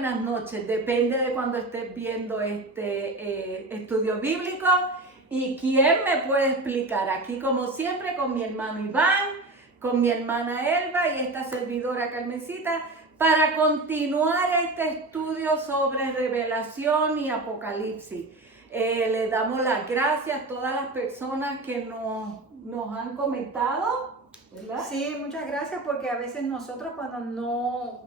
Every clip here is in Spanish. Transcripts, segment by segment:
buenas noches, depende de cuando estés viendo este estudio bíblico. ¿Y quién me puede explicar? Aquí como siempre con mi hermano Iván, con mi hermana Elba y esta servidora Carmencita, para continuar este estudio sobre revelación y apocalipsis. Le damos las gracias a todas las personas que nos han comentado, ¿verdad? Sí, muchas gracias, porque a veces nosotros cuando no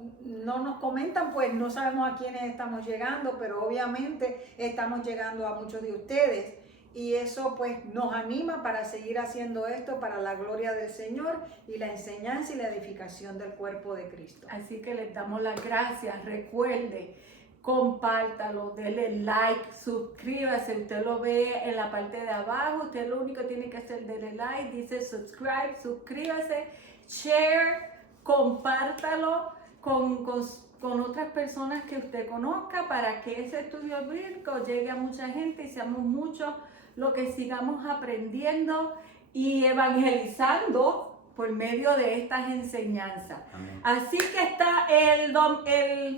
nos comentan, pues no sabemos a quiénes estamos llegando, pero obviamente estamos llegando a muchos de ustedes. Y eso pues nos anima para seguir haciendo esto para la gloria del Señor y la enseñanza y la edificación del cuerpo de Cristo. Así que les damos las gracias. Recuerde, compártalo, denle like, suscríbase. Usted lo ve en la parte de abajo. Usted lo único que tiene que hacer es darle like. Dice subscribe, suscríbase, share, compártalo con otras personas que usted conozca para que ese estudio bíblico llegue a mucha gente y seamos muchos los que sigamos aprendiendo y evangelizando por medio de estas enseñanzas. Amén. Así que está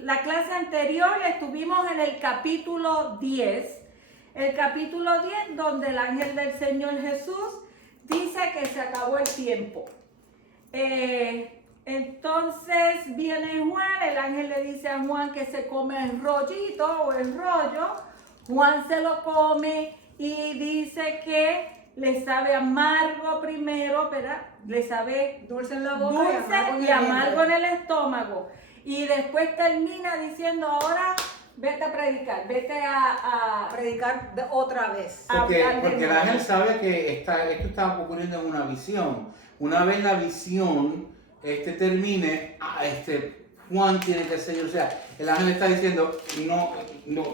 la clase anterior, estuvimos en el capítulo 10. El capítulo 10 donde el ángel del Señor Jesús dice que se acabó el tiempo. Entonces viene Juan, el ángel le dice a Juan que se come el rollito o el rollo. Juan se lo come y dice que le sabe amargo primero, ¿verdad? Le sabe Dulce en la boca dulce y amargo en el estómago. Y después termina diciendo, ahora vete a predicar, vete a predicar otra vez. Porque hablar de el nuevo. ángel sabe que esto está ocurriendo en una visión. Una vez la visión termine, Juan tiene que seguir. O sea, el ángel está diciendo, no,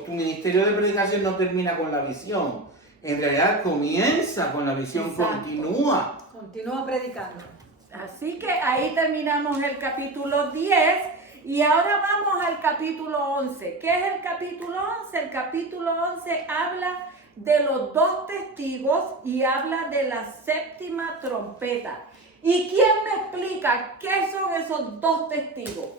tu ministerio de predicación no termina con la visión. En realidad comienza con la visión, Exacto. Continúa predicando. Así que ahí terminamos el capítulo 10 y ahora vamos al capítulo 11. ¿Qué es el capítulo 11? El capítulo 11 habla de los dos testigos y habla de la séptima trompeta. ¿Y quién me explica qué son esos dos testigos?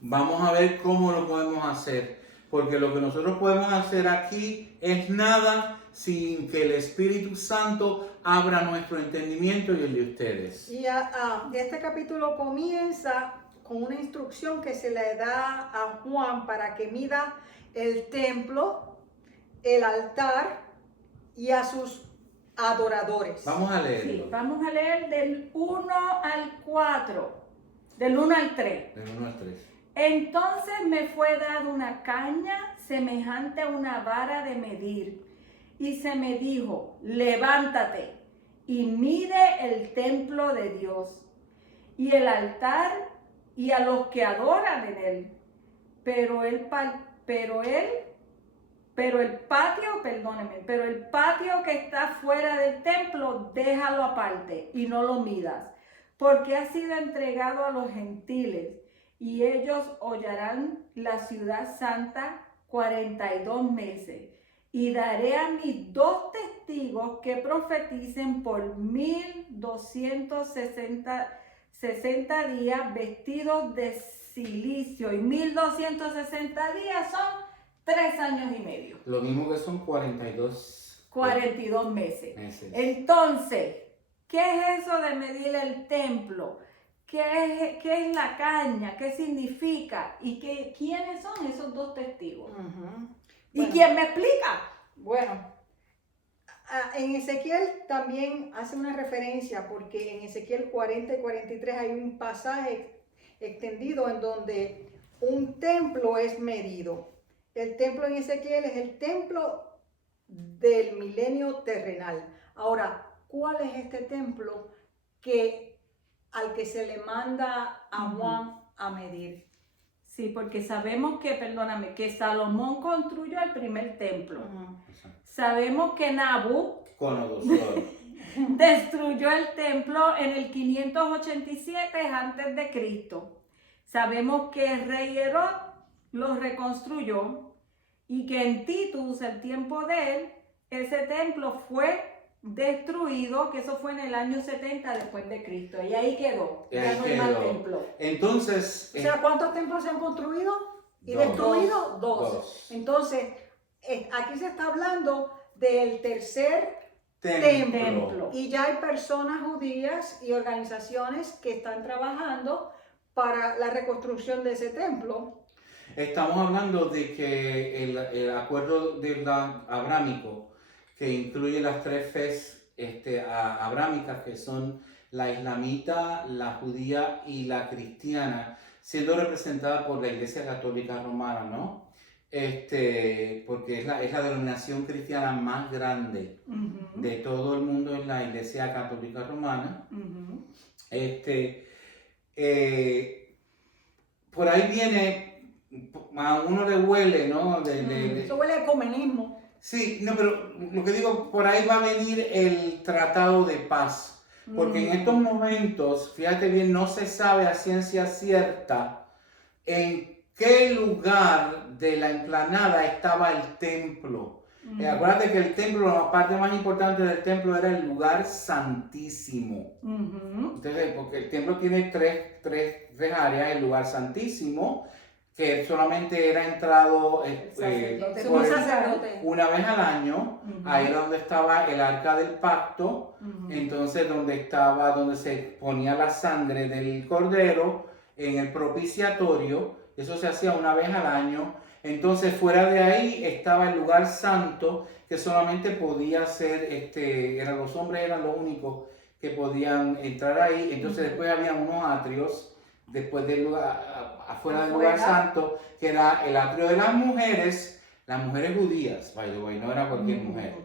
Vamos a ver cómo lo podemos hacer. Porque lo que nosotros podemos hacer aquí es nada sin que el Espíritu Santo abra nuestro entendimiento y el de ustedes. Y este capítulo comienza con una instrucción que se le da a Juan para que mida el templo, el altar y a sus adoradores. Vamos a Sí, leerlo. vamos a leer del 1 al 4, del 1 al 3. Del 1 al 3. Entonces me fue dada una caña semejante a una vara de medir, y se me dijo, levántate y mide el templo de Dios, y el altar, y a los que adoran en él. Pero el patio que está fuera del templo, déjalo aparte y no lo midas, porque ha sido entregado a los gentiles. Y ellos hollarán la ciudad santa 42 meses. Y daré a mis dos testigos que profeticen por 1260 días vestidos de silicio. Y 1260 días son 3 años y medio. Lo mismo que son 42 meses. meses. Entonces, ¿qué es eso de medir el templo? ¿Qué es la caña? ¿Qué significa? ¿Y quiénes son esos dos testigos? ¿Y Bueno. quién me explica? Bueno, en Ezequiel también hace una referencia, porque en Ezequiel 40 y 43 hay un pasaje extendido en donde un templo es medido. El templo en Ezequiel es el templo del milenio terrenal. Ahora, ¿cuál es este templo al que se le manda a Juan a medir? Sí, porque sabemos que Salomón construyó el primer templo. Sabemos que Nabucodonosor destruyó el templo en el 587 a.C. Sabemos que el rey Herod lo reconstruyó y que en Titus, el tiempo de él, ese templo fue destruido, que eso fue en el año 70 después de Cristo, y ahí quedó. Ya no hay más templo. Entonces, O sea, ¿cuántos templos se han construido? y Dos. destruido dos. Dos. Entonces, aquí se está hablando del tercer Templo. y ya hay personas judías y organizaciones que están trabajando para la reconstrucción de ese templo. Estamos hablando de que el acuerdo abrámico, que incluye las tres fes abrámicas, que son la islamita, la judía y la cristiana, siendo representada por la Iglesia Católica Romana, ¿no? Porque es la denominación cristiana más grande de todo el mundo, es la Iglesia Católica Romana. Por ahí viene, a uno le huele, ¿no? Eso huele a ecumenismo. Sí, no, pero lo que digo, por ahí va a venir el Tratado de Paz, porque en estos momentos, fíjate bien, no se sabe a ciencia cierta en qué lugar de la explanada estaba el templo. Acuérdate que el templo, la parte más importante del templo era el lugar santísimo. Entonces, porque el templo tiene tres áreas, el lugar santísimo, que solamente era entrado una vez al año, ahí era donde estaba el arca del pacto, entonces donde se ponía la sangre del cordero en el propiciatorio, eso se hacía una vez al año. Entonces fuera de ahí estaba el lugar santo, que solamente podía ser, los hombres eran los únicos que podían entrar ahí. Entonces después había unos atrios, después del lugar, afuera del lugar santo, que era el atrio de las mujeres judías, by the way, no era cualquier mujer,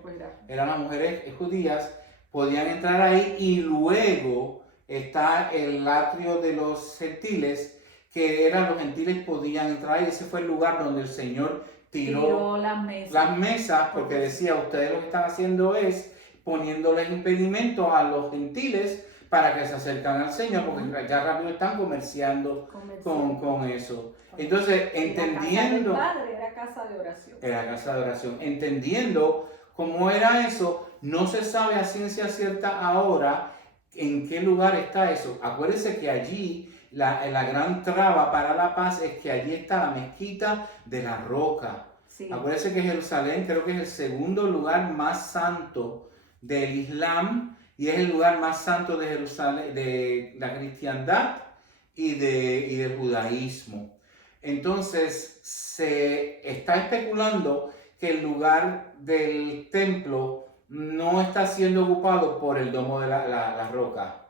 eran las mujeres judías, podían entrar ahí, y luego está el atrio de los gentiles, que eran los gentiles podían entrar ahí. Ese fue el lugar donde el Señor tiró las mesas, porque decía, ustedes lo que están haciendo es poniéndoles impedimentos a los gentiles para que se acercan al Señor, porque ya rápido están comerciando con eso. Entonces, entendiendo... La casa del Padre era casa de oración. Era casa de oración. Entendiendo cómo era eso, no se sabe a ciencia cierta ahora en qué lugar está eso. Acuérdense que allí la gran traba para la paz es que allí está la mezquita de la Roca. Sí. Acuérdense que Jerusalén creo que es el segundo lugar más santo del Islam, y es el lugar más santo de Jerusalén, de la cristiandad y del judaísmo. Entonces se está especulando que el lugar del templo no está siendo ocupado por el domo de la roca,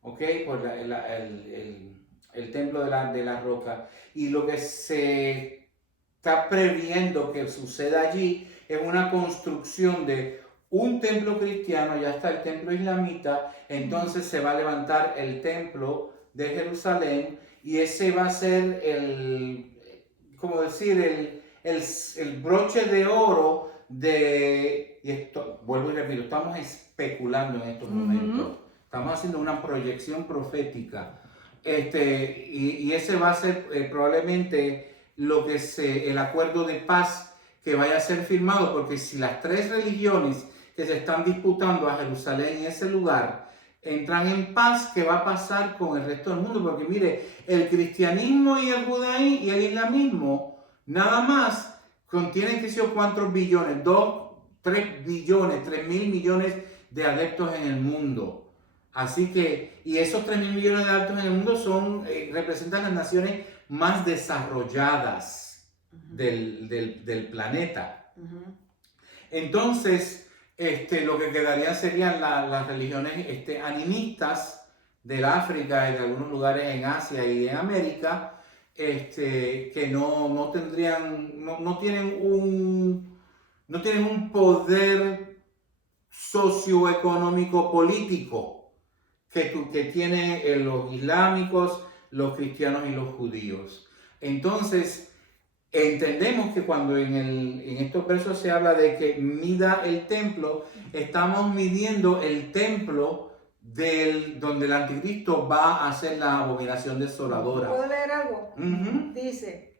¿ok? Por el templo de la roca. Y lo que se está previendo que suceda allí es una construcción de un templo cristiano, ya está el templo islamita, entonces se va a levantar el templo de Jerusalén, y ese va a ser el broche de oro y esto, vuelvo y repito, estamos especulando en estos momentos, estamos haciendo una proyección profética, y ese va a ser probablemente el acuerdo de paz que vaya a ser firmado, porque si las tres religiones que se están disputando a Jerusalén en ese lugar entran en paz, ¿qué va a pasar con el resto del mundo? Porque mire, el cristianismo y el judaísmo y el islamismo nada más contienen, qué sé yo, cuántos billones, 3 billones, 3.000 millones de adeptos en el mundo. Así que, y esos 3.000 millones de adeptos en el mundo representan las naciones más desarrolladas del planeta. Entonces, lo que quedarían serían las religiones animistas del África y de algunos lugares en Asia y en América, que no tienen un poder socioeconómico político que tienen los islámicos, los cristianos y los judíos. Entonces, entendemos que cuando en estos versos se habla de que mida el templo, estamos midiendo el templo donde el anticristo va a hacer la abominación desoladora. ¿Puedo leer algo? Dice,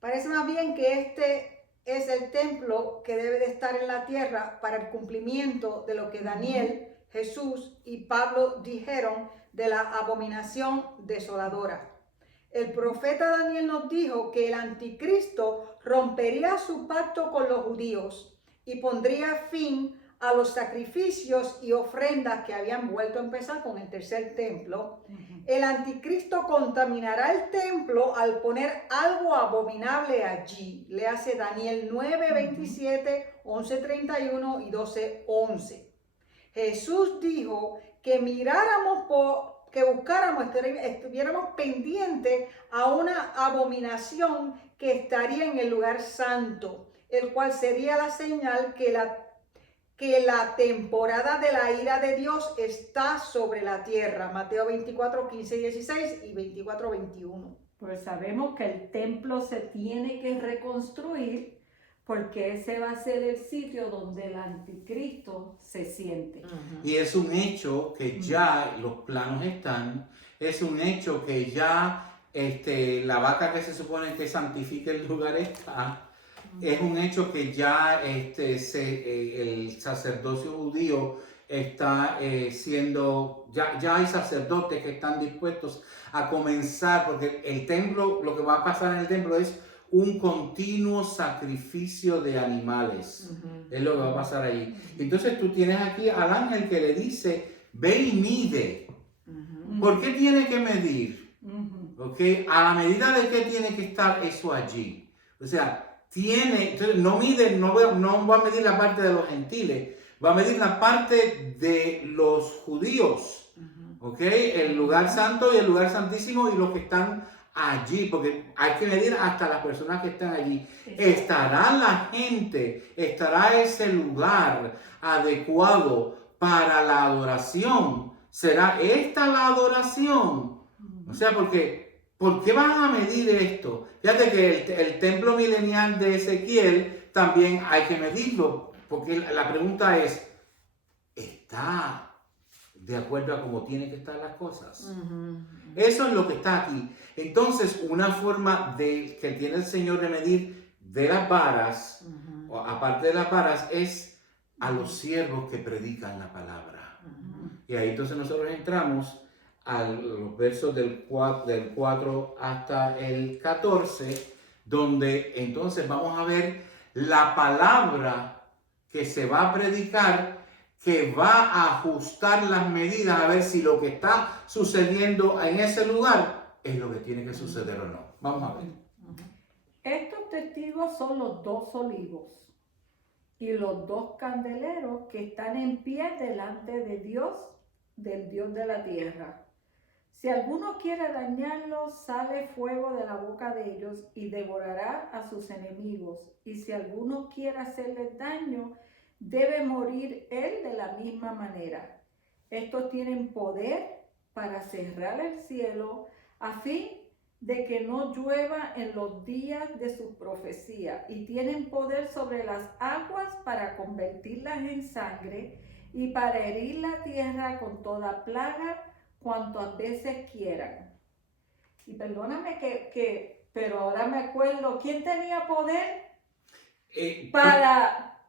parece más bien que este es el templo que debe de estar en la tierra para el cumplimiento de lo que Daniel, Jesús y Pablo dijeron de la abominación desoladora. El profeta Daniel nos dijo que el anticristo rompería su pacto con los judíos y pondría fin a los sacrificios y ofrendas que habían vuelto a empezar con el tercer templo. El anticristo contaminará el templo al poner algo abominable allí. Le hace Daniel 9, 27, 11, 31 y 12, 11. Jesús dijo que que buscáramos, estuviéramos pendientes a una abominación que estaría en el lugar santo, el cual sería la señal que la temporada de la ira de Dios está sobre la tierra. Mateo 24, 15, 16 y 24, 21. Pues sabemos que el templo se tiene que reconstruir porque ese va a ser el sitio donde el anticristo se siente. Y es un hecho que ya los planos están, es un hecho que ya la vaca que se supone que santifique el lugar está. Es un hecho que ya el sacerdocio judío está siendo, ya hay sacerdotes que están dispuestos a comenzar, porque el templo, lo que va a pasar en el templo es un continuo sacrificio de animales. Es lo que va a pasar ahí. Entonces tú tienes aquí al ángel que le dice, ve y mide. ¿Por qué tiene que medir? ¿Okay? A la medida de que tiene que estar eso allí. O sea, entonces no mide, no va a medir la parte de los gentiles, va a medir la parte de los judíos, ¿ok? El lugar santo y el lugar santísimo y los que están allí, porque hay que medir hasta las personas que están allí. ¿Estará la gente, estará ese lugar adecuado para la adoración? ¿Será esta la adoración? O sea, porque ¿por qué van a medir esto? Fíjate que el templo milenial de Ezequiel también hay que medirlo, porque la pregunta es, ¿está de acuerdo a cómo tienen que estar las cosas? Eso es lo que está aquí. Entonces, una forma que tiene el Señor de medir de las varas, o aparte de las varas, es a los siervos que predican la palabra. Y ahí entonces nosotros entramos a los versos del 4 hasta el 14, donde entonces vamos a ver la palabra que se va a predicar, que va a ajustar las medidas a ver si lo que está sucediendo en ese lugar es lo que tiene que suceder o no. Vamos a ver. Estos testigos son los 2 olivos y los 2 candeleros que están en pie delante de Dios, del Dios de la tierra. Si alguno quiere dañarlos, sale fuego de la boca de ellos y devorará a sus enemigos. Y si alguno quiere hacerles daño, debe morir él de la misma manera. Estos tienen poder para cerrar el cielo a fin de que no llueva en los días de su profecía, y tienen poder sobre las aguas para convertirlas en sangre y para herir la tierra con toda plaga cuantas veces quieran. Y perdóname pero ahora me acuerdo, ¿quién tenía poder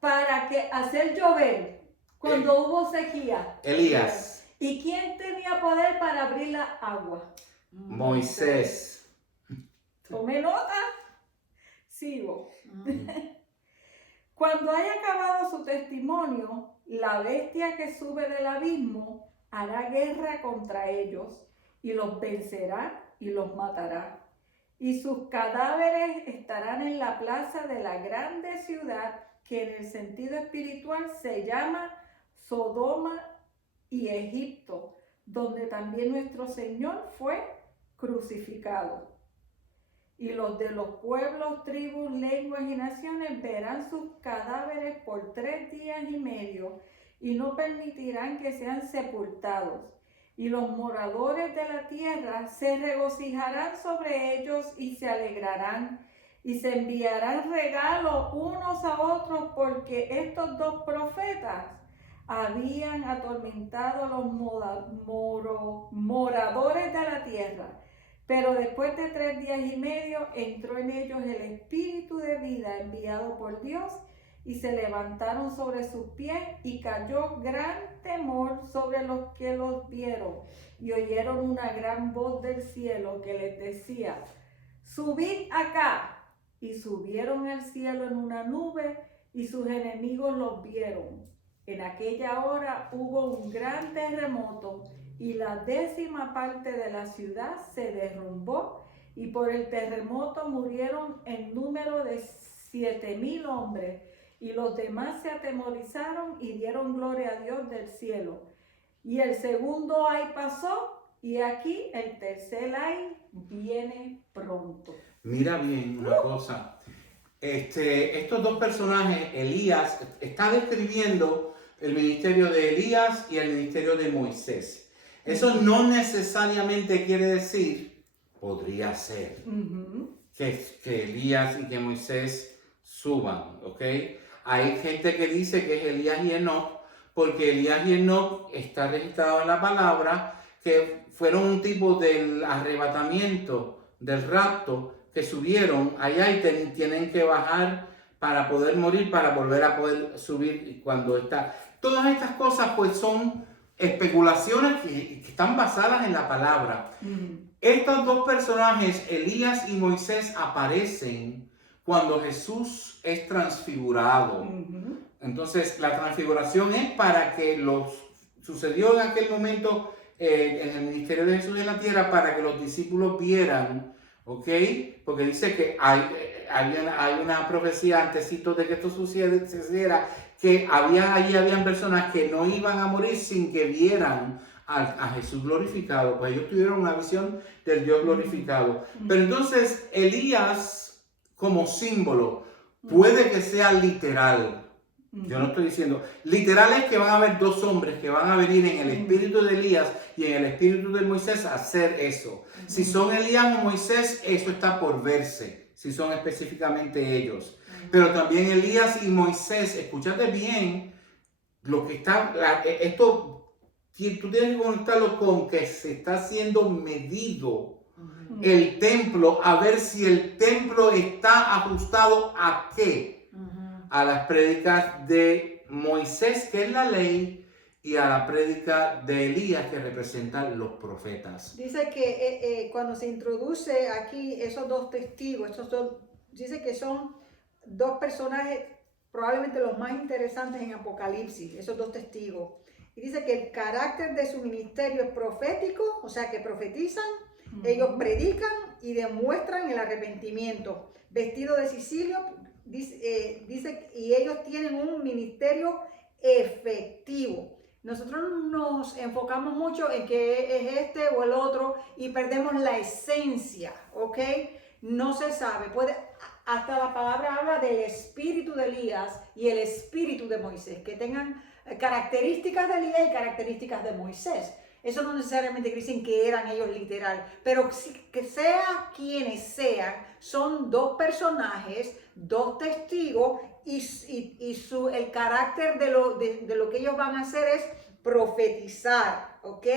para hacer llover cuando hubo sequía? Elías. ¿Y quién tenía poder para abrir la agua? Moisés. ¿Tomé nota? Sigo. Cuando haya acabado su testimonio, la bestia que sube del abismo hará guerra contra ellos y los vencerá y los matará. Y sus cadáveres estarán en la plaza de la grande ciudad que en el sentido espiritual se llama Sodoma y Egipto, donde también nuestro Señor fue crucificado. Y los de los pueblos, tribus, lenguas y naciones verán sus cadáveres por 3 días y medio y no permitirán que sean sepultados. Y los moradores de la tierra se regocijarán sobre ellos y se alegrarán y se enviarán regalos unos a otros, porque estos 2 profetas habían atormentado a los moradores de la tierra. Pero después de 3 días y medio entró en ellos el espíritu de vida enviado por Dios, y se levantaron sobre sus pies y cayó gran temor sobre los que los vieron y oyeron una gran voz del cielo que les decía: subid acá. Y subieron al cielo en una nube y sus enemigos los vieron. En aquella hora hubo un gran terremoto y la 10ª parte de la ciudad se derrumbó y por el terremoto murieron en número de 7,000 hombres y los demás se atemorizaron y dieron gloria a Dios del cielo. Y el segundo ay pasó y aquí el tercer ay viene pronto. Mira bien una cosa. Estos dos personajes, Elías, está describiendo el ministerio de Elías y el ministerio de Moisés. Eso no necesariamente quiere decir, podría ser, que Elías y que Moisés suban, ¿ok? Hay gente que dice que es Elías y Enoc, porque Elías y Enoc está registrado en la palabra que fueron un tipo del arrebatamiento, del rapto, que subieron allá y tienen que bajar para poder morir, para volver a poder subir cuando está. Todas estas cosas pues son especulaciones que están basadas en la palabra. Estos dos personajes, Elías y Moisés, aparecen cuando Jesús es transfigurado. Entonces la transfiguración es para que sucedió en aquel momento en el ministerio de Jesús en la tierra, para que los discípulos vieran, ¿ok? Porque dice que hay una profecía antesito de que esto sucediera, que habían personas que no iban a morir sin que vieran a Jesús glorificado. Pues ellos tuvieron una visión del Dios glorificado. Pero entonces Elías, como símbolo, puede que sea literal. Yo no estoy diciendo, literal es que van a haber dos hombres que van a venir en el espíritu de Elías y en el espíritu de Moisés a hacer eso. Si son Elías o Moisés, eso está por verse, si son específicamente ellos. Pero también Elías y Moisés, escúchate bien, lo que está, esto, tú tienes que conectarlo con que se está siendo medido el templo, a ver si el templo está ajustado a qué. A las prédicas de Moisés, que es la ley, y a la prédica de Elías, que representan los profetas. Dice que cuando se introduce aquí esos dos testigos, dice que son dos personajes probablemente los más interesantes en Apocalipsis, esos dos testigos. Y dice que el carácter de su ministerio es profético, o sea que profetizan, ellos predican y demuestran el arrepentimiento. Vestido de sicilio, dice, y ellos tienen un ministerio efectivo. Nosotros nos enfocamos mucho en que es este o el otro y perdemos la esencia, ¿ok? No se sabe, hasta la palabra habla del espíritu de Elías y el espíritu de Moisés, que tengan características de Elías y características de Moisés. Eso no necesariamente dicen que eran ellos literal, pero que sea quienes sean, son dos personajes, dos testigos y el carácter de lo que ellos van a hacer es profetizar, ¿ok?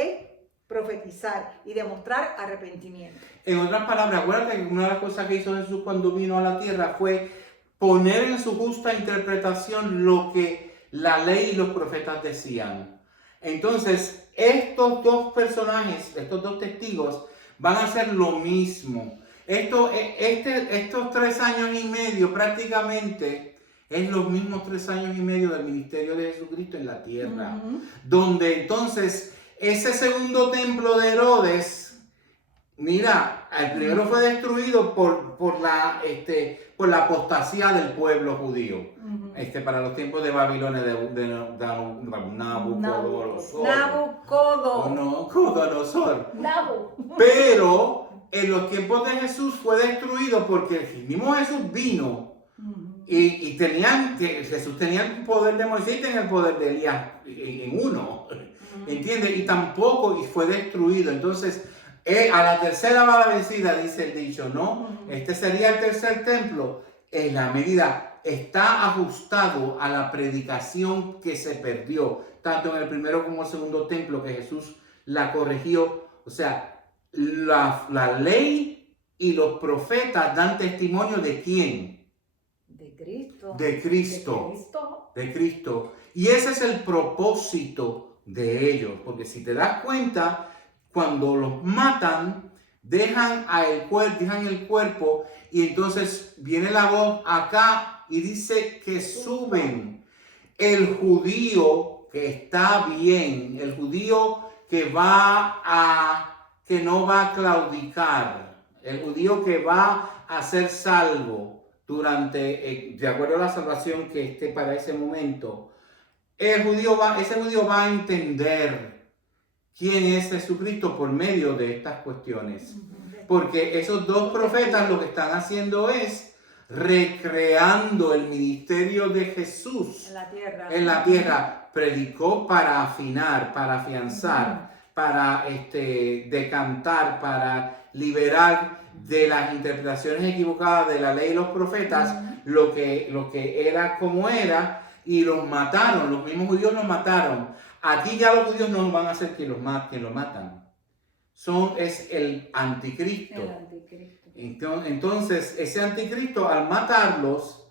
Profetizar y demostrar arrepentimiento. En otras palabras, acuérdate que una de las cosas que hizo Jesús cuando vino a la tierra fue poner en su justa interpretación lo que la ley y los profetas decían. Entonces, estos dos personajes, estos dos testigos, van a hacer lo mismo. Estos 3 años y medio prácticamente es los mismos 3 años y medio del ministerio de Jesucristo en la tierra. Donde entonces ese segundo templo de Herodes, mira, el primero fue destruido por la apostasía del pueblo judío. Para los tiempos de Babilonia, de Nabucodonosor. Pero en los tiempos de Jesús fue destruido porque el mismo Jesús vino y Jesús tenía el poder de Moisés y tenía el poder de Elías en uno. ¿Entiendes? Y fue destruido. Entonces, a la tercera va la vencida, dice el dicho, ¿no? Este sería el tercer templo. En la medida está ajustado a la predicación que se perdió, tanto en el primero como el segundo templo, que Jesús la corrigió. O sea, la ley y los profetas dan testimonio de quién. De Cristo. De Cristo. De Cristo. Y ese es el propósito de ellos. Porque si te das cuenta, cuando los matan, dejan el cuerpo y entonces viene la voz acá y dice que suben. El judío que está bien, el judío que no va a claudicar, el judío que va a ser salvo de acuerdo a la salvación que esté para ese momento, ese judío va a entender quién es Jesucristo por medio de estas cuestiones. Porque esos dos profetas lo que están haciendo es recreando el ministerio de Jesús en la tierra. Predicó para afinar, para afianzar, para decantar, para liberar de las interpretaciones equivocadas de la ley y los profetas, lo que era como era, y los mataron, los mismos judíos los mataron. Aquí ya los judíos no van a ser quien lo matan. Es el anticristo. Entonces, ese anticristo, al matarlos,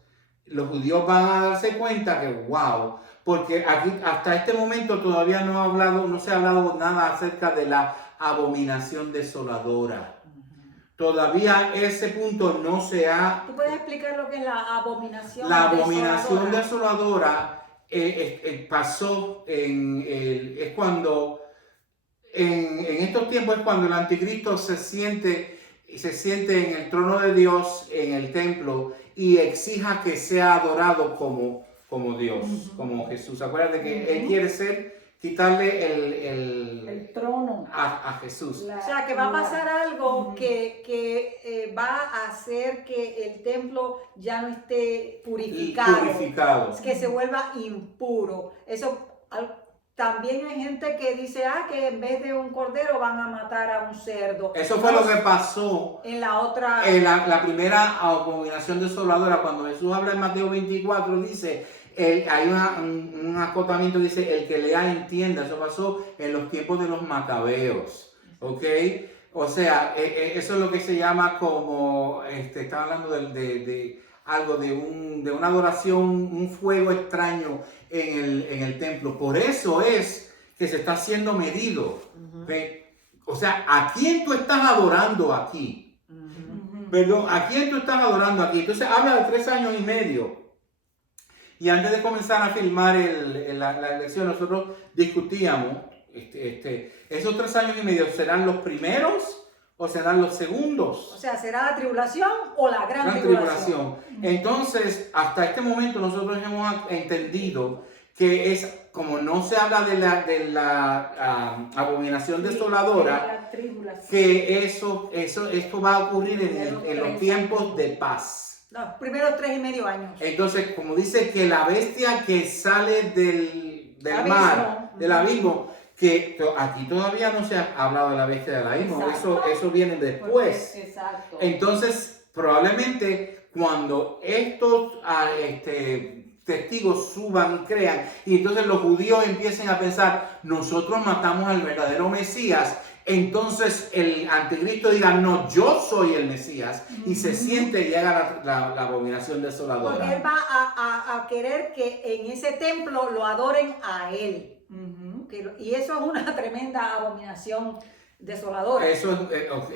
los judíos van a darse cuenta que, wow, porque aquí hasta este momento todavía no se ha hablado nada acerca de la abominación desoladora. Todavía ese punto no se ha... ¿Tú puedes explicar lo que es la abominación desoladora? La abominación desoladora pasó es cuando... En estos tiempos es cuando el anticristo se siente en el trono de Dios, en el templo, y exija que sea adorado como Dios, como Jesús. Acuérdate que Él quiere quitarle el trono a Jesús. O sea, que va a pasar algo que va a hacer que el templo ya no esté purificado. Que se vuelva impuro. Eso... También hay gente que dice que en vez de un cordero van a matar a un cerdo. Eso fue lo que pasó en la otra... la primera abominación desoladora. Cuando Jesús habla en Mateo 24, dice, hay un acotamiento, dice, el que lea entienda. Eso pasó en los tiempos de los macabeos. ¿Ok? O sea, eso es lo que se llama como, estaba hablando de algo, de una adoración, un fuego extraño en el templo. Por eso es que se está siendo medido. O sea, ¿a quién tú estás adorando aquí? Perdón, ¿a quién tú estás adorando aquí? Entonces habla de 3 años y medio. Y antes de comenzar a filmar la lección, nosotros discutíamos, esos 3 años y medio, ¿serán los primeros o serán los segundos? O sea, ¿será la tribulación o la gran tribulación? Entonces, hasta este momento nosotros hemos entendido que es, como no se habla de la abominación desoladora, que esto va a ocurrir en los tiempos de paz. Los primeros 3,5 años. Entonces, como dice que la bestia que sale del mar, del abismo, que aquí todavía no se ha hablado de la bestia del abismo, eso viene después. Exacto. Entonces, probablemente cuando estos testigos suban y crean, y entonces los judíos empiecen a pensar, nosotros matamos al verdadero Mesías, entonces el anticristo diga, no, yo soy el Mesías, y se siente y llega la abominación desoladora. Porque él va a querer que en ese templo lo adoren a él. Y eso es una tremenda abominación desoladora.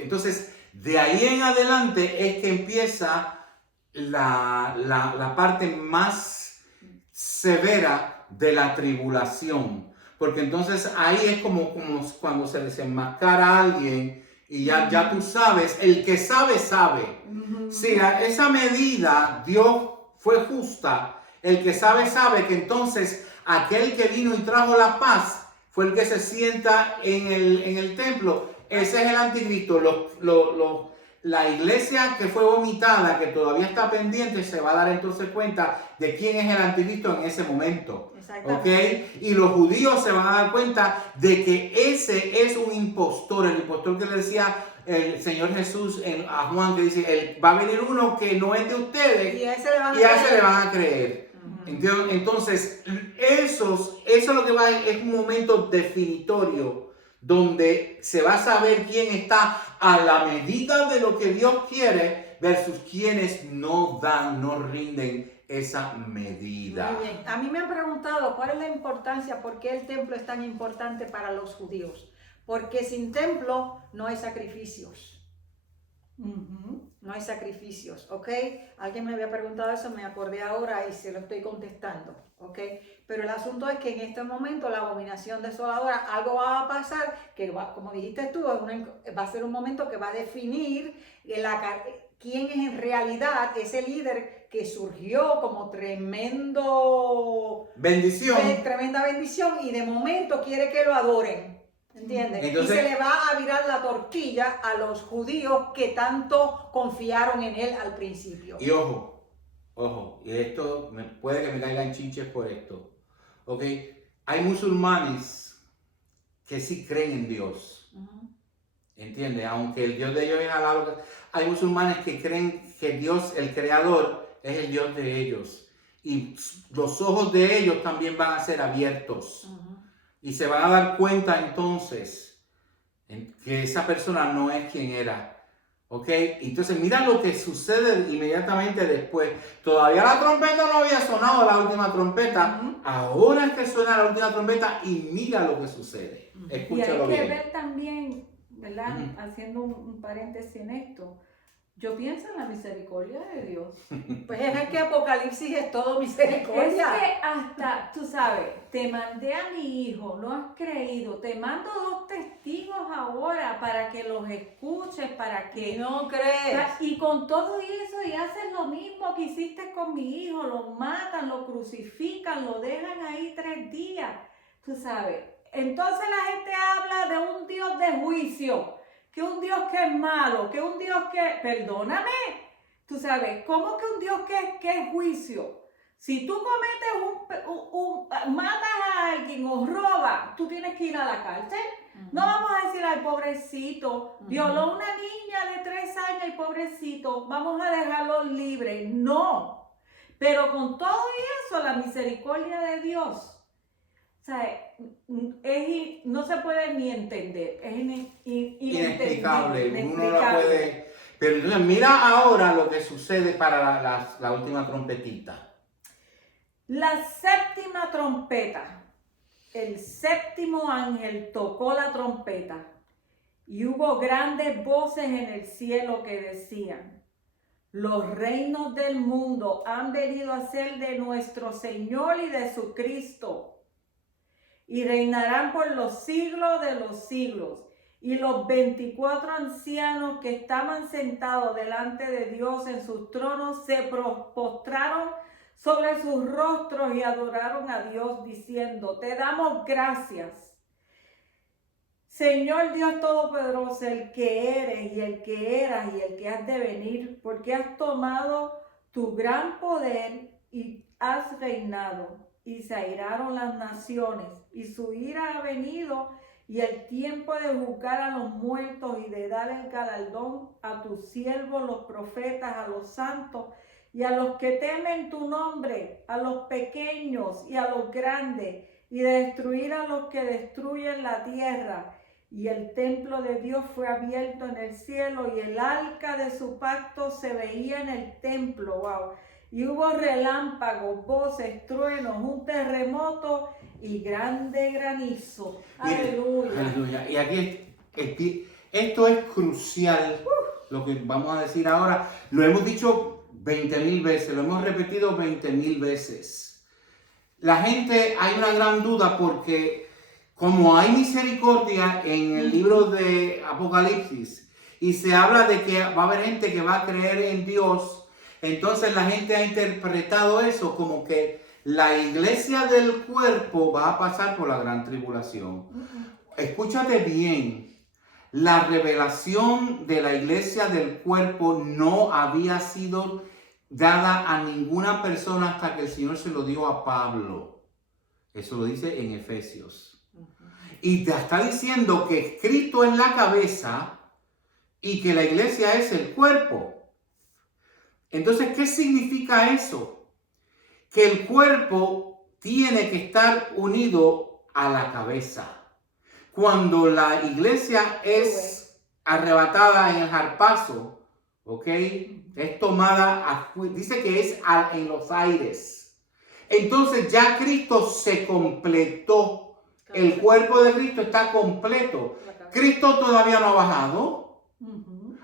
Entonces, de ahí en adelante es que empieza la parte más severa de la tribulación. Porque entonces ahí es como cuando se desenmascara a alguien y ya tú sabes, el que sabe, sabe. Si a esa medida Dios fue justa, el que sabe, sabe que entonces aquel que vino y trajo la paz fue el que se sienta en el templo. Ese es el anticristo. La iglesia que fue vomitada, que todavía está pendiente, se va a dar entonces cuenta de quién es el anticristo en ese momento. ¿Okay? Y los judíos se van a dar cuenta de que ese es un impostor, el impostor que le decía el Señor Jesús a Juan, que dice, va a venir uno que no es de ustedes y a ese le van a creer. Entonces, eso es lo que es un momento definitorio donde se va a saber quién está a la medida de lo que Dios quiere, versus quienes no dan, no rinden esa medida. Muy bien. A mí me han preguntado cuál es la importancia, por qué el templo es tan importante para los judíos. Porque sin templo no hay sacrificios. No hay sacrificios, ¿ok? Alguien me había preguntado eso, me acordé ahora y se lo estoy contestando, ¿ok? Pero el asunto es que en este momento la abominación desoladora, algo va a pasar que va, como dijiste tú, va a ser un momento que va a definir quién es en realidad ese líder que surgió como tremenda bendición y de momento quiere que lo adoren. ¿Entiendes? Entonces, y se le va a virar la tortilla a los judíos que tanto confiaron en él al principio. Y ojo, y esto puede que me caigan chinches por esto, ¿ok? Hay musulmanes que sí creen en Dios, ¿entiendes? Aunque el Dios de ellos es Alá, hay musulmanes que creen que Dios, el Creador, es el Dios de ellos. Y los ojos de ellos también van a ser abiertos. Y se van a dar cuenta entonces que esa persona no es quien era. ¿Ok? Entonces mira lo que sucede inmediatamente después. Todavía la trompeta no había sonado, la última trompeta. Ahora es que suena la última trompeta y mira lo que sucede. Escúchalo bien. Y hay que ver también, ¿verdad? Haciendo un paréntesis en esto. Yo pienso en la misericordia de Dios. Pues es que Apocalipsis es todo misericordia. Es que hasta, tú sabes, te mandé a mi hijo, no has creído, te mando 2 testigos ahora para que los escuches, para que... No crees. Y con todo eso, y haces lo mismo que hiciste con mi hijo, lo matan, lo crucifican, lo dejan ahí 3 días, tú sabes. Entonces la gente habla de un Dios de juicio, que un Dios que es malo, que un Dios que... Perdóname, tú sabes, ¿cómo que un Dios que es juicio? Si tú cometes matas a alguien o robas, tú tienes que ir a la cárcel. No vamos a decir, ay, pobrecito, violó a una niña de 3 años y pobrecito, vamos a dejarlo libre. No, pero con todo eso, la misericordia de Dios, o sea, no se puede ni entender, es inexplicable. Uno no la puede. Pero entonces mira ahora lo que sucede para la última trompetita. La 7ª trompeta, el 7º ángel tocó la trompeta y hubo grandes voces en el cielo que decían: los reinos del mundo han venido a ser de nuestro Señor y de su Cristo, y reinarán por los siglos de los siglos. Y los 24 ancianos que estaban sentados delante de Dios en sus tronos se postraron sobre sus rostros y adoraron a Dios diciendo: te damos gracias, Señor Dios Todopoderoso, el que eres y el que eras y el que has de venir, porque has tomado tu gran poder y has reinado. Y se airaron las naciones, y su ira ha venido, y el tiempo de juzgar a los muertos y de dar el galardón a tus siervos, los profetas, a los santos, y a los que temen tu nombre, a los pequeños y a los grandes, y de destruir a los que destruyen la tierra. Y el templo de Dios fue abierto en el cielo, y el arca de su pacto se veía en el templo. ¡Wow! Y hubo relámpagos, voces, truenos, un terremoto y grande granizo. Aleluya. Aleluya. Y aquí esto es crucial, lo que vamos a decir ahora. Lo hemos dicho 20,000 veces, lo hemos repetido 20,000 veces. La gente, hay una gran duda porque como hay misericordia en el libro de Apocalipsis y se habla de que va a haber gente que va a creer en Dios, entonces la gente ha interpretado eso como que la iglesia del cuerpo va a pasar por la gran tribulación. Escúchate bien, la revelación de la iglesia del cuerpo no había sido dada a ninguna persona hasta que el Señor se lo dio a Pablo. Eso lo dice en Efesios. Y te está diciendo que Cristo es la cabeza y que la iglesia es el cuerpo. Entonces, ¿qué significa eso? Que el cuerpo tiene que estar unido a la cabeza. Cuando la iglesia es arrebatada en el harpazo, ¿ok? Es tomada, dice que es en los aires. Entonces ya Cristo se completó. El cuerpo de Cristo está completo. Cristo todavía no ha bajado.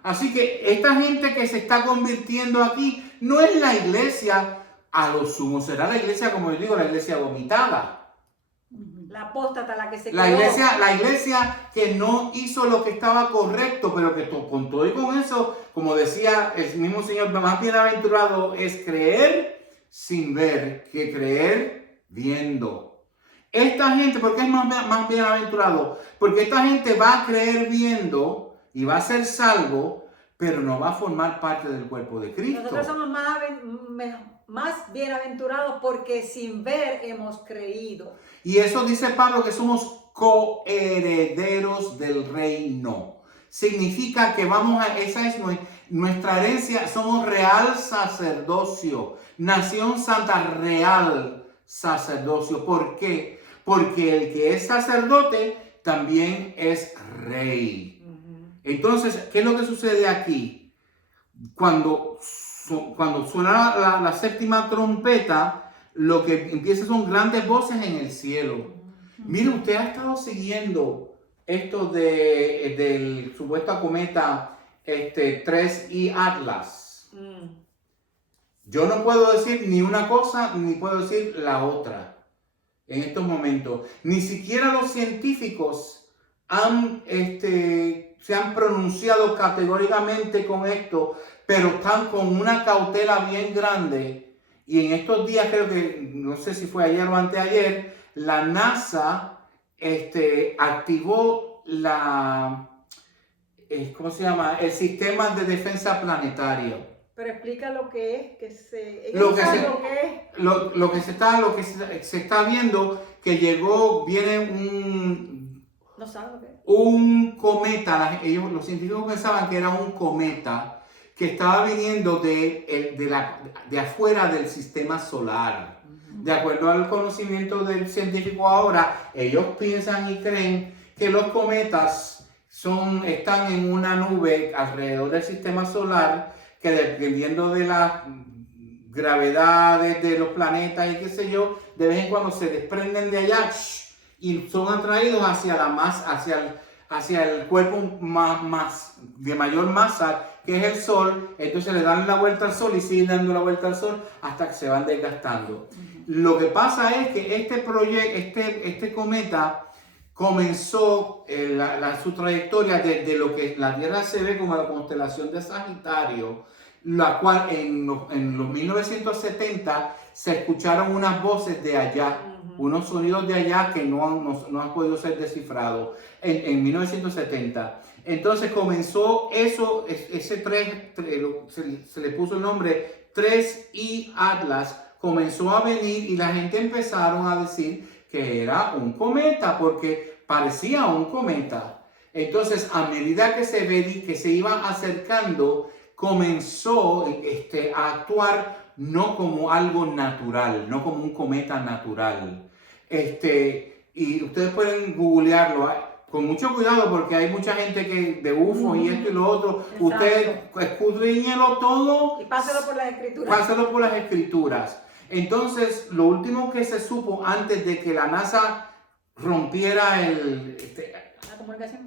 Así que esta gente que se está convirtiendo aquí no es la iglesia, a lo sumo será la iglesia, como yo digo, la iglesia vomitada. La apóstata, la que se quedó. La iglesia que no hizo lo que estaba correcto, pero que con todo y con eso, como decía el mismo Señor, más bienaventurado es creer sin ver que creer viendo. Esta gente, ¿por qué es más bienaventurado? Porque esta gente va a creer viendo y va a ser salvo, pero no va a formar parte del cuerpo de Cristo. Nosotros somos más bienaventurados porque sin ver hemos creído. Y eso dice Pablo, que somos coherederos del reino. Significa que esa es nuestra herencia, somos real sacerdocio, nación santa, real sacerdocio. ¿Por qué? Porque el que es sacerdote también es rey. Entonces, ¿qué es lo que sucede aquí? Cuando suena la séptima trompeta, lo que empieza son grandes voces en el cielo. Mire, usted ha estado siguiendo esto del supuesto cometa 3I Atlas. Yo no puedo decir ni una cosa ni puedo decir la otra en estos momentos. Ni siquiera los científicos se han pronunciado categóricamente con esto, pero están con una cautela bien grande. Y en estos días, creo que, no sé si fue ayer o anteayer, la NASA activó ¿cómo se llama? El sistema de defensa planetario. Pero explica lo que es, Lo que se está viendo, que viene no sabe lo que es. Un cometa. Los científicos pensaban que era un cometa que estaba viniendo de afuera del sistema solar. De acuerdo al conocimiento del científico ahora, ellos piensan y creen que los cometas están en una nube alrededor del sistema solar, que dependiendo de las gravedades de los planetas y qué sé yo, de vez en cuando se desprenden de allá y son atraídos hacia el cuerpo más de mayor masa, que es el Sol. Entonces le dan la vuelta al Sol y siguen dando la vuelta al Sol hasta que se van desgastando. Lo que pasa es que este cometa comenzó su trayectoria desde lo que la Tierra se ve como la constelación de Sagitario, la cual en los 1970 se escucharon unas voces de allá, unos sonidos de allá que no han podido ser descifrados en 1970. Entonces comenzó se le puso el nombre 3I Atlas, comenzó a venir y la gente empezaron a decir que era un cometa porque parecía un cometa. Entonces, a medida que se iba acercando, comenzó a actuar no como algo natural, no como un cometa natural. Y ustedes pueden googlearlo con mucho cuidado porque hay mucha gente de UFO y esto y lo otro. Exacto. Usted escudriñelo todo. Y páselo por las escrituras. Páselo por las escrituras. Entonces, lo último que se supo antes de que la NASA rompiera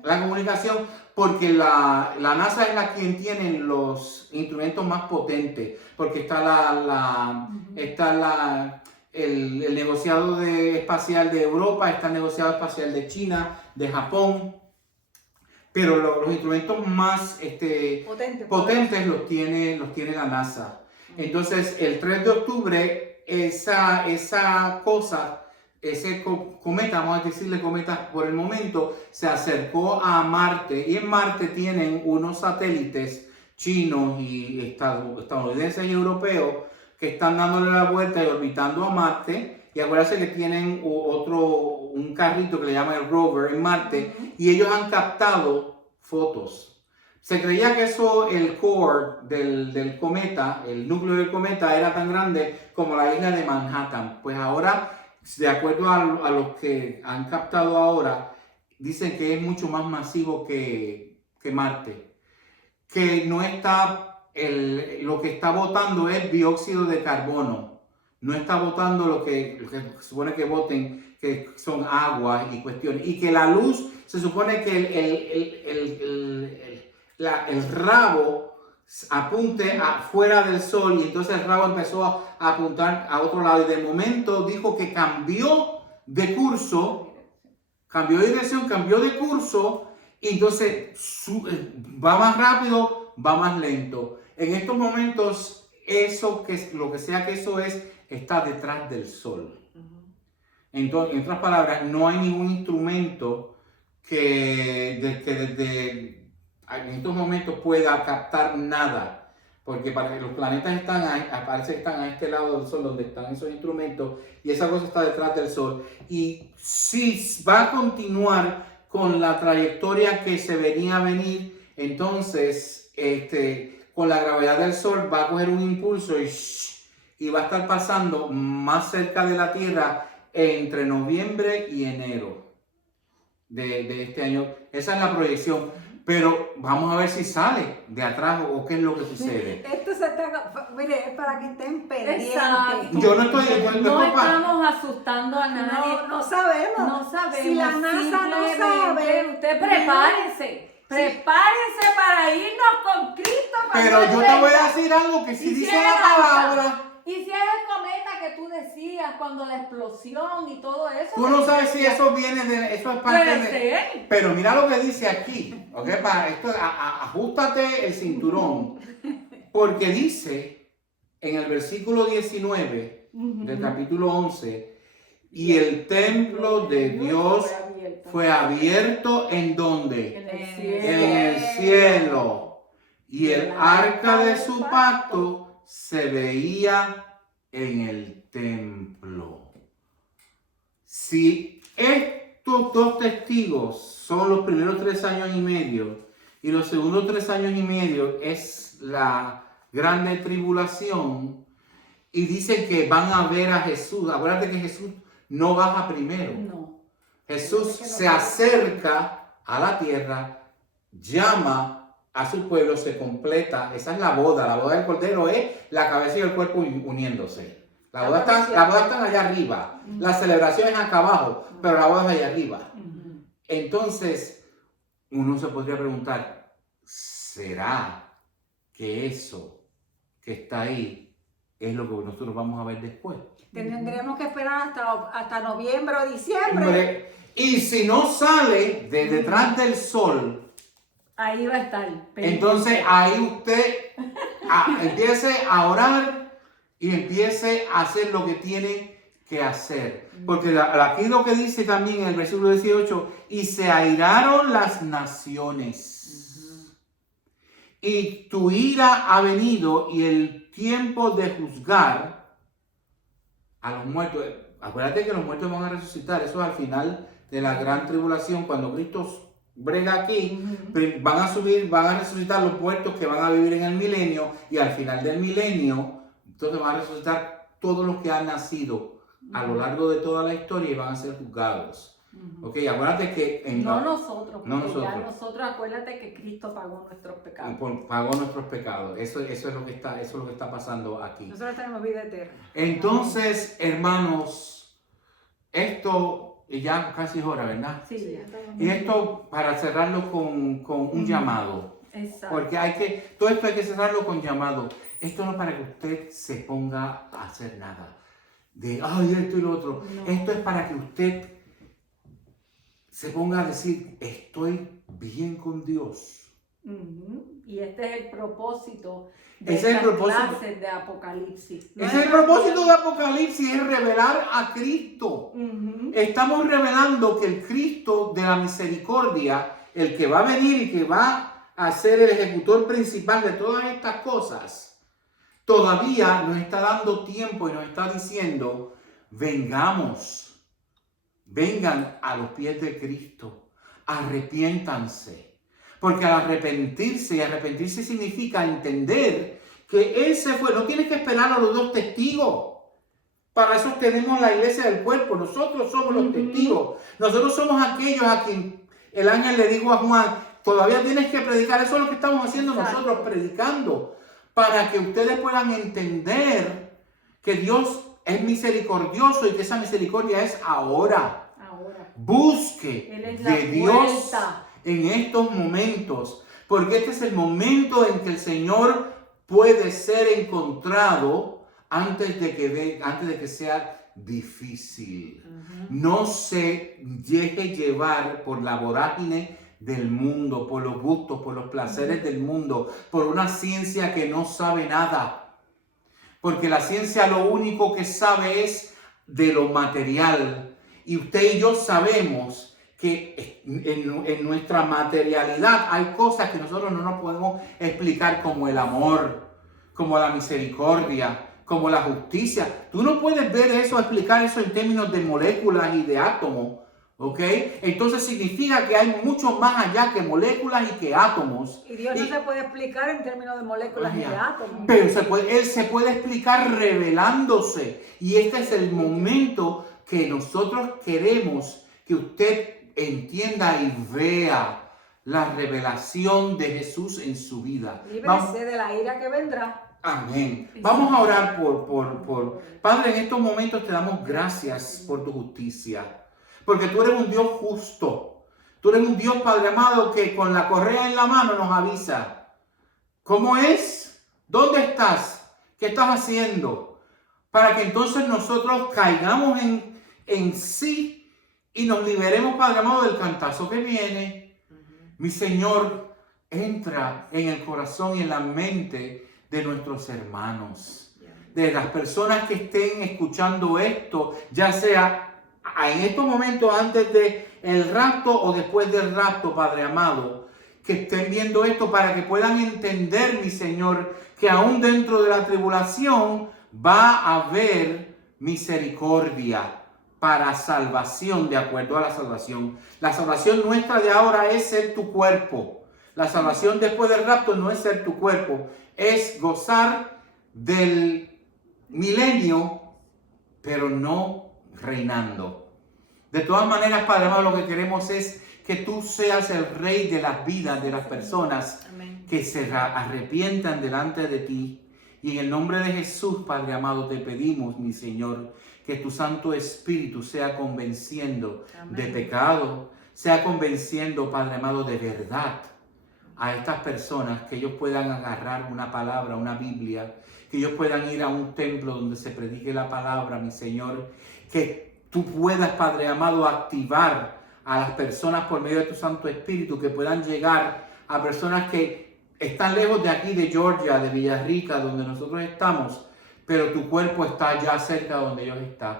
la comunicación, porque la NASA es quien tiene los instrumentos más potentes, porque está el negociado espacial de Europa, está el negociado espacial de China, de Japón, pero los instrumentos más potentes los tiene la NASA. Entonces, el 3 de octubre, esa cosa, ese cometa, vamos a decirle cometa por el momento, se acercó a Marte, y en Marte tienen unos satélites chinos y estadounidenses y europeos que están dándole la vuelta y orbitando a Marte. Y acuérdense que tienen un carrito que le llaman el rover en Marte, y ellos han captado fotos. Se creía que el core del cometa, el núcleo del cometa, era tan grande como la isla de Manhattan. Pues ahora, de acuerdo a los que han captado ahora, dicen que es mucho más masivo que Marte. Que no está lo que está botando es dióxido de carbono. No está botando lo que se supone que boten, que son agua y cuestiones. Y que la luz, se supone que el rabo apunte fuera del sol, y entonces el rabo empezó a apuntar a otro lado, y de momento dijo que cambió de curso, cambió de dirección, cambió de curso, y entonces va más rápido, va más lento. En estos momentos, eso lo que sea que eso está detrás del sol. Entonces, en otras palabras, no hay ningún instrumento que desde en estos momentos pueda captar nada, porque para que los planetas parece que están a este lado del sol, donde están esos instrumentos, y esa cosa está detrás del sol. Y si va a continuar con la trayectoria que se venía a venir, entonces con la gravedad del sol va a coger un impulso y va a estar pasando más cerca de la Tierra entre noviembre y enero de este año. Esa es la proyección. Pero vamos a ver si sale de atrás o qué es lo que sucede. Esto se está, mire, es para que estén pendientes. Exacto. Yo no estoy... No estamos asustando a nadie. No sabemos. No sabemos. Si la NASA no sabe. Usted prepárese. Prepárese para irnos con Cristo. Pero yo te voy a decir algo que si dice la palabra... Y si es el cometa que tú decías, cuando la explosión y todo eso. Tú no sabes si eso viene de... Eso es parte puede de... ser. Pero mira lo que dice aquí. ¿Ok? Para esto, ajustate el cinturón. Porque dice en el versículo 19 del capítulo 11, y el templo de Dios fue abierto ¿en dónde? En el cielo. En el cielo. Y el arca de su pacto se veía en el templo. Si estos dos testigos son los primeros 3 años y medio, y los segundos 3 años y medio es la grande tribulación, y dicen que van a ver a Jesús. Acuérdate que Jesús no baja primero. No. Jesús se acerca a la tierra, llama a su pueblo, se completa. Esa es la boda del Cordero, es la cabeza y el cuerpo uniéndose. La boda está allá arriba, la celebración es acá abajo, pero la boda es allá arriba. Entonces, uno se podría preguntar, ¿será que eso que está ahí es lo que nosotros vamos a ver después? Tendremos que esperar hasta noviembre o diciembre. Y si no sale de detrás del sol, Ahí va a estar. entonces ahí usted empiece a orar y empiece a hacer lo que tiene que hacer. Porque aquí lo que dice también en el versículo 18, y se airaron las naciones. Y tu ira ha venido y el tiempo de juzgar a los muertos. Acuérdate que los muertos van a resucitar. Eso es al final de la gran tribulación, cuando Cristo brega aquí, van a resucitar los muertos que van a vivir en el milenio, y al final del milenio, entonces van a resucitar todos los que han nacido a lo largo de toda la historia y van a ser juzgados. Ok, acuérdate que... No nosotros, no porque ya nosotros. nosotros, acuérdate que Cristo pagó nuestros pecados. Pagó nuestros pecados. Eso es lo que está pasando aquí. Nosotros tenemos vida eterna. Entonces, hermanos, esto ya casi es hora, ¿verdad? Sí. Y esto para cerrarlo con un llamado. Exacto. Porque todo esto hay que cerrarlo con llamado. Esto no es para que usted se ponga a hacer nada de, ay, esto y lo otro. No. Esto es para que usted se ponga a decir, estoy bien con Dios. Y este es el propósito de Ese es el estas propósito. clases de Apocalipsis. Ese es el propósito de Apocalipsis, es revelar a Cristo. Estamos revelando que el Cristo de la misericordia, el que va a venir y que va a ser el ejecutor principal de todas estas cosas, todavía nos está dando tiempo y nos está diciendo, vengan a los pies de Cristo, arrepiéntanse. Porque al arrepentirse, y arrepentirse significa entender que Él se fue. No tienes que esperar a los 2 testigos. Para eso tenemos la iglesia del cuerpo. Nosotros somos los testigos. Nosotros somos aquellos a quien el ángel le dijo a Juan, todavía tienes que predicar. Eso es lo que estamos haciendo nosotros, predicando. para que ustedes puedan entender que Dios es misericordioso y que esa misericordia es ahora. Busque Él es la de Dios puerta. en estos momentos, porque este es el momento en que el Señor puede ser encontrado antes de que sea difícil. No se deje llevar por la vorágine del mundo, por los gustos, por los placeres del mundo, por una ciencia que no sabe nada. Porque la ciencia lo único que sabe es de lo material. Y usted y yo sabemos que en nuestra materialidad hay cosas que nosotros no nos podemos explicar, como el amor, como la misericordia, como la justicia. Tú no puedes ver eso, explicar eso en términos de moléculas y de átomos, ¿ok? Entonces significa que hay mucho más allá que moléculas y que átomos. Y Dios no se puede explicar en términos de moléculas ni de átomos. Pero Él se puede explicar revelándose. Y este es el momento que nosotros queremos que usted entienda y vea la revelación de Jesús en su vida. Líbrese de la ira que vendrá. Amén. Vamos a orar por Padre, en estos momentos te damos gracias por tu justicia, porque tú eres un Dios justo. Tú eres un Dios, Padre amado, que con la correa en la mano nos avisa. ¿Cómo es? ¿Dónde estás? ¿Qué estás haciendo? Para que entonces nosotros caigamos en sí y nos liberemos, Padre amado, del cantazo que viene. Mi Señor, entra en el corazón y en la mente de nuestros hermanos, de las personas que estén escuchando esto, ya sea en estos momentos antes del rapto o después del rapto, Padre amado, que estén viendo esto para que puedan entender, mi Señor, que aún dentro de la tribulación va a haber misericordia para salvación, de acuerdo a la salvación. La salvación nuestra de ahora es ser tu cuerpo. La salvación después del rapto no es ser tu cuerpo, es gozar del milenio, pero no reinando. De todas maneras, Padre amado, lo que queremos es que tú seas el rey de las vidas de las personas. Amén. Que se arrepientan delante de ti. Y en el nombre de Jesús, Padre amado, te pedimos, mi Señor, que tu Santo Espíritu sea convenciendo Amén. De pecado, sea convenciendo, Padre amado, de verdad a estas personas, que ellos puedan agarrar una palabra, una Biblia, que ellos puedan ir a un templo donde se predique la palabra, mi Señor, que tú puedas, Padre amado, activar a las personas por medio de tu Santo Espíritu, que puedan llegar a personas que están lejos de aquí, de Georgia, de Villarrica, donde nosotros estamos, pero tu cuerpo está ya cerca de donde ellos están.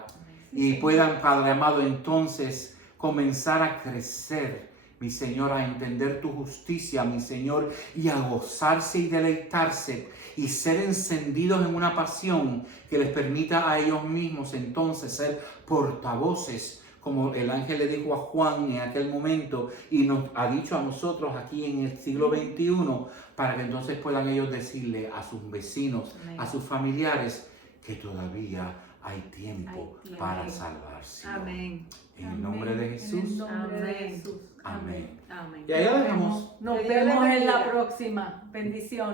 Y puedan, Padre amado, entonces comenzar a crecer, mi Señor, a entender tu justicia, mi Señor, y a gozarse y deleitarse y ser encendidos en una pasión que les permita a ellos mismos entonces ser portavoces, como el ángel le dijo a Juan en aquel momento y nos ha dicho a nosotros aquí en el siglo XXI, para que entonces puedan ellos decirle a sus vecinos, Amén. A sus familiares, que todavía hay tiempo para salvarse. Amén. En el nombre de Jesús. Amén. Amén. Amén. Y ahí lo dejamos. Nos vemos en la próxima. Bendiciones.